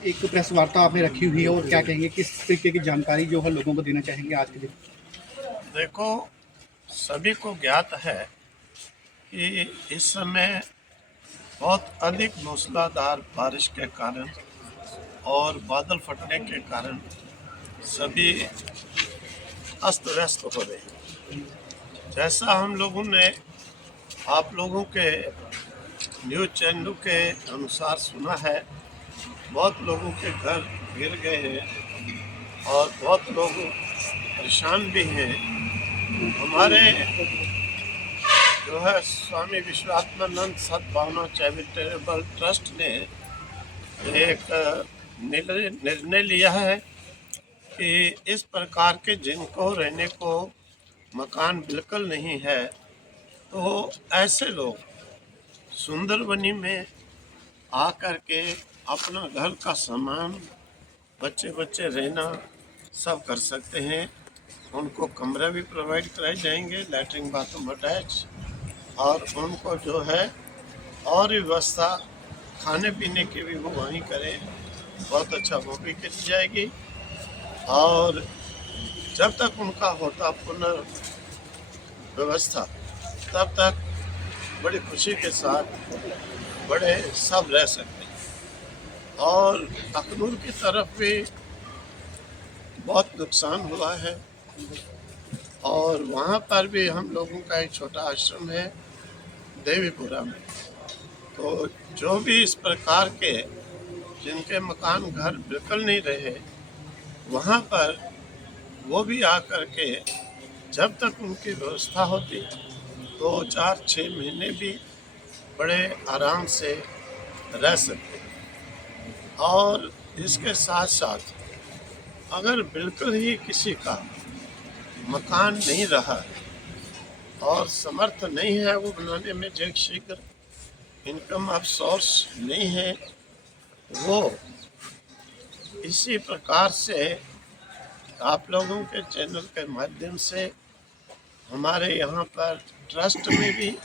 एक प्रेस वार्ता आपने रखी हुई है और क्या कहेंगे, किस तरीके की जानकारी जो है लोगों को देना चाहेंगे आज के दिन? देखो, सभी को ज्ञात है कि इस समय बहुत अधिक मूसलाधार बारिश के कारण और बादल फटने के कारण सभी अस्त व्यस्त हो रहे हैं। जैसा हम लोगों ने आप लोगों के न्यूज़ चैनलों के अनुसार सुना है, बहुत लोगों के घर गिर गए हैं और बहुत लोग परेशान भी हैं। हमारे जो है स्वामी विश्वात्मानंद सद्भावना चैरिटेबल ट्रस्ट ने एक निर्णय लिया है कि इस प्रकार के जिनको रहने को मकान बिल्कुल नहीं है, तो ऐसे लोग सुंदरबनी में आकर के अपना घर का सामान, बच्चे बच्चे रहना सब कर सकते हैं। उनको कमरा भी प्रोवाइड कराए जाएंगे, लैट्रिन बाथरूम अटैच, और उनको जो है और व्यवस्था खाने पीने की भी वो वहीं करें, बहुत अच्छा वो भी की जाएगी। और जब तक उनका होता पुनर्व्यवस्था, तब तक बड़ी खुशी के साथ बड़े सब रह सकते हैं। और अखनूर की तरफ भी बहुत नुकसान हुआ है और वहाँ पर भी हम लोगों का एक छोटा आश्रम है देवीपुरा में। तो जो भी इस प्रकार के जिनके मकान घर बिल्कुल नहीं रहे, वहाँ पर वो भी आकर के जब तक उनकी व्यवस्था होती 2 4 6 महीने भी बड़े आराम से रह सकते हैं। और इसके साथ साथ अगर बिल्कुल ही किसी का मकान नहीं रहा है और समर्थ नहीं है वो बनाने में, जो शीघ्र इनकम ऑफ सोर्स नहीं है, वो इसी प्रकार से आप लोगों के चैनल के माध्यम से हमारे यहाँ पर ट्रस्ट में भी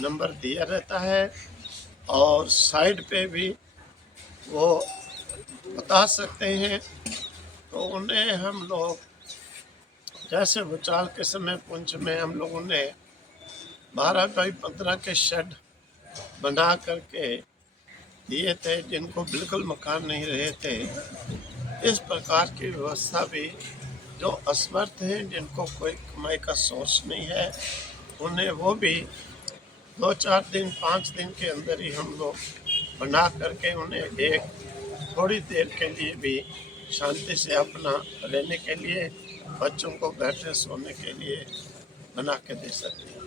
नंबर दिया रहता है और साइड पे भी वो बता सकते हैं। तो उन्हें हम लोग, जैसे भूचाल के समय पुंछ में हम लोगों ने 12x15 के शेड बना करके दिए थे जिनको बिल्कुल मकान नहीं रहे थे। इस प्रकार की व्यवस्था भी जो असमर्थ हैं, जिनको कोई कमाई का सोर्स नहीं है, उन्हें वो भी 2 4 दिन 5 दिन के अंदर ही हम लोग बना करके उन्हें एक थोड़ी देर के लिए भी शांति से अपना रहने के लिए, बच्चों को बैठने सोने के लिए बना के दे सकते हैं।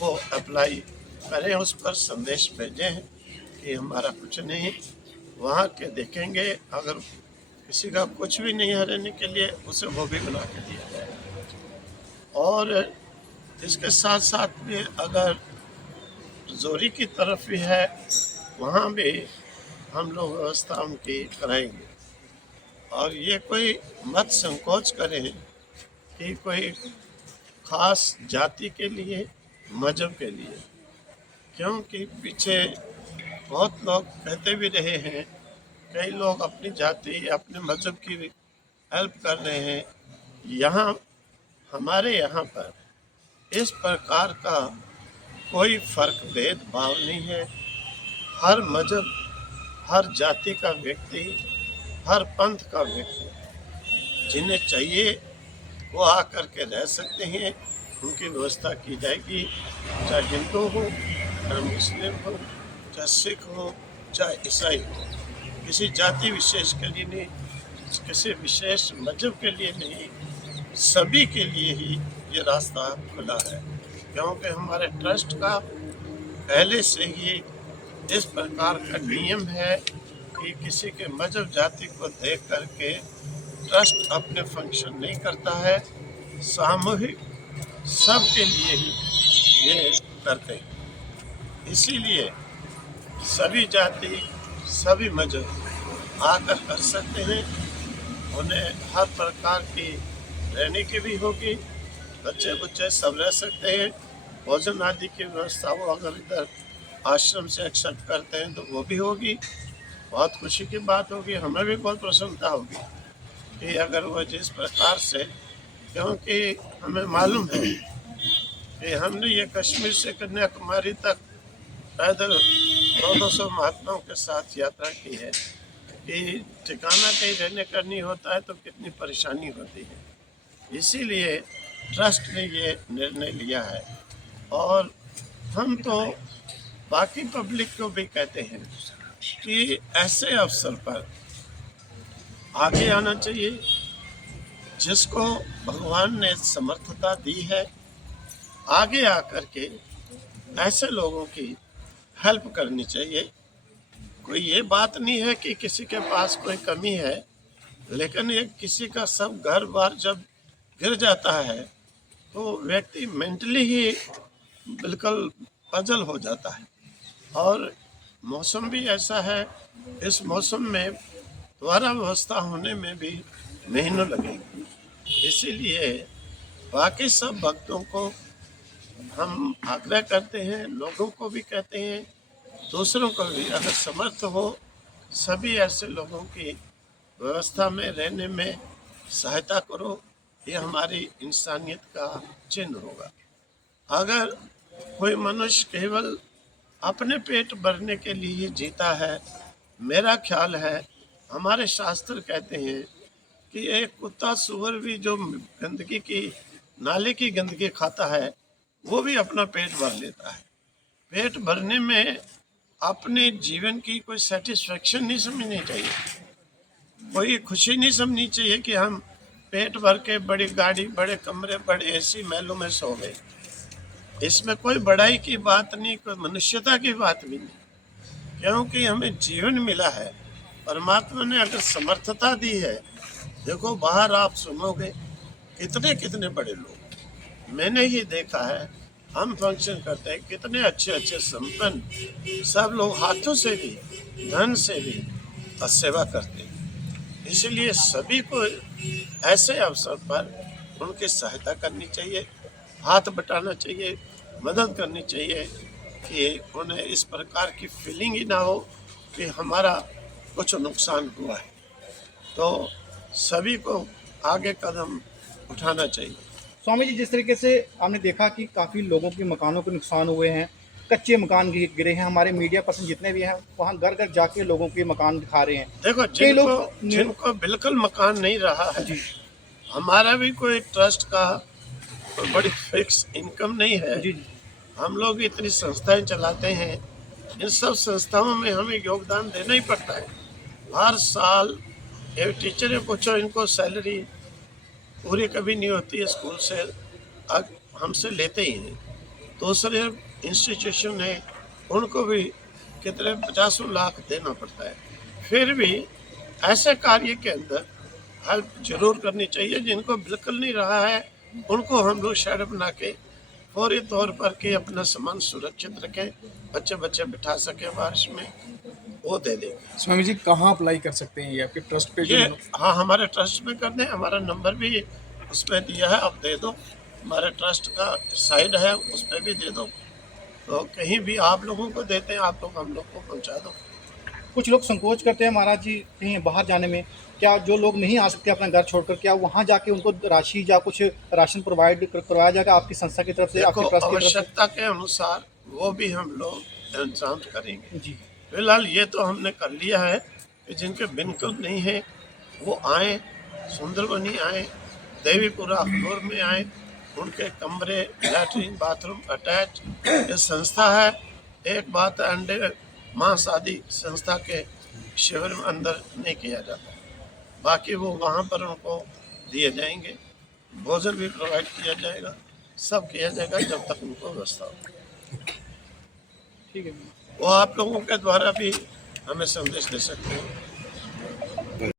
वो अप्लाई करें, उस पर संदेश भेजें कि हमारा कुछ नहीं, वहाँ के देखेंगे अगर किसी का कुछ भी नहीं है रहने के लिए, उसे वो भी बना के दिया जाए। और इसके साथ साथ में अगर जोरी की तरफ भी है, वहाँ भी हम लोग व्यवस्था उनकी कराएंगे। और ये कोई मत संकोच करें कि कोई खास जाति के लिए, मजहब के लिए, क्योंकि पीछे बहुत लोग कहते भी रहे हैं, कई लोग अपनी जाति अपने मजहब की हेल्प कर रहे हैं। यहाँ हमारे यहाँ पर इस प्रकार का कोई फर्क भेदभाव नहीं है। हर मजहब, हर जाति का व्यक्ति, हर पंथ का व्यक्ति, जिन्हें चाहिए वो आकर के रह सकते हैं, उनकी व्यवस्था की जाएगी। चाहे हिंदू हो, चाहे मुस्लिम हो, चाहे सिख हो, चाहे ईसाई हो, किसी जाति विशेष के लिए नहीं, किसी विशेष मजहब के लिए नहीं, सभी के लिए ही ये रास्ता खुला है। क्योंकि हमारे ट्रस्ट का पहले से ही इस प्रकार का नियम है कि किसी के मजहब जाति को देख करके ट्रस्ट अपने फंक्शन नहीं करता है, सामूहिक सबके लिए ही ये करते हैं। इसीलिए सभी जाति, सभी मजहब आकर कर सकते हैं। उन्हें हर प्रकार की रहने की भी होगी, बच्चे बच्चे सब रह सकते हैं। भोजन आदि की व्यवस्था वो अगर इधर आश्रम से एक्सेप्ट करते हैं तो वो भी होगी। बहुत खुशी की बात होगी, हमें भी बहुत प्रसन्नता होगी कि अगर वो जिस प्रकार से, क्योंकि हमें मालूम है कि हमने ये कश्मीर से कन्याकुमारी तक पैदल 200 महात्माओं के साथ यात्रा की है कि ठिकाना कहीं रहने का नहीं होता है तो कितनी परेशानी होती है। इसीलिए ट्रस्ट ने ये निर्णय लिया है और हम तो बाकी पब्लिक को भी कहते हैं कि ऐसे अवसर पर आगे आना चाहिए। जिसको भगवान ने समर्थता दी है, आगे आकर के ऐसे लोगों की हेल्प करनी चाहिए। कोई ये बात नहीं है कि किसी के पास कोई कमी है, लेकिन ये किसी का सब घर बार जब गिर जाता है तो व्यक्ति मेंटली ही बिल्कुल पजल हो जाता है। और मौसम भी ऐसा है, इस मौसम में दोबारा व्यवस्था होने में भी महीनों लगेंगे। इसीलिए बाकी सब भक्तों को हम आग्रह करते हैं, लोगों को भी कहते हैं, दूसरों को भी, अगर समर्थ हो सभी ऐसे लोगों की व्यवस्था में रहने में सहायता करो। ये हमारी इंसानियत का चिन्ह होगा। अगर कोई मनुष्य केवल अपने पेट भरने के लिए ही जीता है, मेरा ख्याल है, हमारे शास्त्र कहते हैं कि एक कुत्ता सुअर भी जो गंदगी की, नाले की गंदगी खाता है, वो भी अपना पेट भर लेता है। पेट भरने में अपने जीवन की कोई सेटिस्फेक्शन नहीं समझनी चाहिए, कोई खुशी नहीं समझनी चाहिए कि हम पेट भर के बड़ी गाड़ी, बड़े कमरे, बड़े एसी महलों में सो गए। इसमें कोई बड़ाई की बात नहीं, कोई मनुष्यता की बात भी नहीं, क्योंकि हमें जीवन मिला है। परमात्मा ने अगर समर्थता दी है, देखो बाहर आप सुनोगे कितने कितने बड़े लोग, मैंने ही देखा है, हम फंक्शन करते हैं, कितने अच्छे अच्छे संपन्न सब लोग हाथों से भी, धन से भी सेवा करते हैं। इसलिए सभी को ऐसे अवसर पर उनकी सहायता करनी चाहिए, हाथ बटाना चाहिए, मदद करनी चाहिए कि उन्हें इस प्रकार की फीलिंग ही ना हो कि हमारा कुछ नुकसान हुआ है। तो सभी को आगे कदम उठाना चाहिए। स्वामी जी, जिस तरीके से हमने देखा कि काफ़ी लोगों के मकानों के नुकसान हुए हैं, कच्चे मकान गिरे हैं, हमारे मीडिया पर्सन जितने भी हैं वहाँ घर घर जाके लोगों के मकान दिखा रहे हैं। देखो, जिनको बिल्कुल मकान नहीं रहा है जी, हमारा भी कोई ट्रस्ट का कोई बड़ी फिक्स इनकम नहीं है। जी, जी, हम लोग इतनी संस्थाएं चलाते हैं, इन सब संस्थाओं में हमें योगदान देना ही पड़ता है। हर साल ये टीचर पूछो, इनको सैलरी पूरी कभी नहीं होती है, स्कूल से हमसे लेते ही हैं। दूसरे इंस्टीट्यूशन है, उनको भी कितने 50 लाख देना पड़ता है। फिर भी ऐसे कार्य के अंदर हेल्प जरूर करनी चाहिए। जिनको बिल्कुल नहीं रहा है उनको हम लोग शेड बना के फौरी तौर पर कि अपना सामान सुरक्षित रखें, बच्चे बच्चे बिठा सकें बारिश में, वो दे देंगे। स्वामी जी कहाँ अप्लाई कर सकते हैं ये आपके ट्रस्ट पे? ये हाँ, हमारे ट्रस्ट में कर दें, हमारा नंबर भी उसमें दिया है, अब दे दो। हमारे ट्रस्ट का साइड है, उस पर भी दे दो। तो कहीं भी आप लोगों को देते हैं, आप लोग हम लोग को पहुंचा दो। कुछ लोग संकोच करते हैं महाराज जी कहीं बाहर जाने में, क्या जो लोग नहीं आ सकते अपना घर छोड़कर, क्या वहाँ जाके उनको राशि या कुछ राशन प्रोवाइड करवाया जाएगा आपकी संस्था की तरफ से, आपकी देखो, ट्रस्ट की तरफ आवश्यकता के अनुसार वो भी हम लोग इंतजाम करेंगे। से? जी, फिलहाल ये तो हमने कर लिया है कि जिनके बिल्कुल नहीं है वो आए, सुंदरबनी आए, देवीपुरा फ्लोर में आए, उनके कमरे, लैट्रिन, बाथरूम अटैच। ये संस्था है। एक बात, अंडे मांस आदि संस्था के शिविर में अंदर नहीं किया जाता, बाकी वो वहाँ पर उनको दिए जाएंगे, भोजन भी प्रोवाइड किया जाएगा, सब किया जाएगा जब तक उनको व्यवस्था हो। ठीक है। वो आप लोगों के द्वारा भी हमें संदेश दे सकते हैं।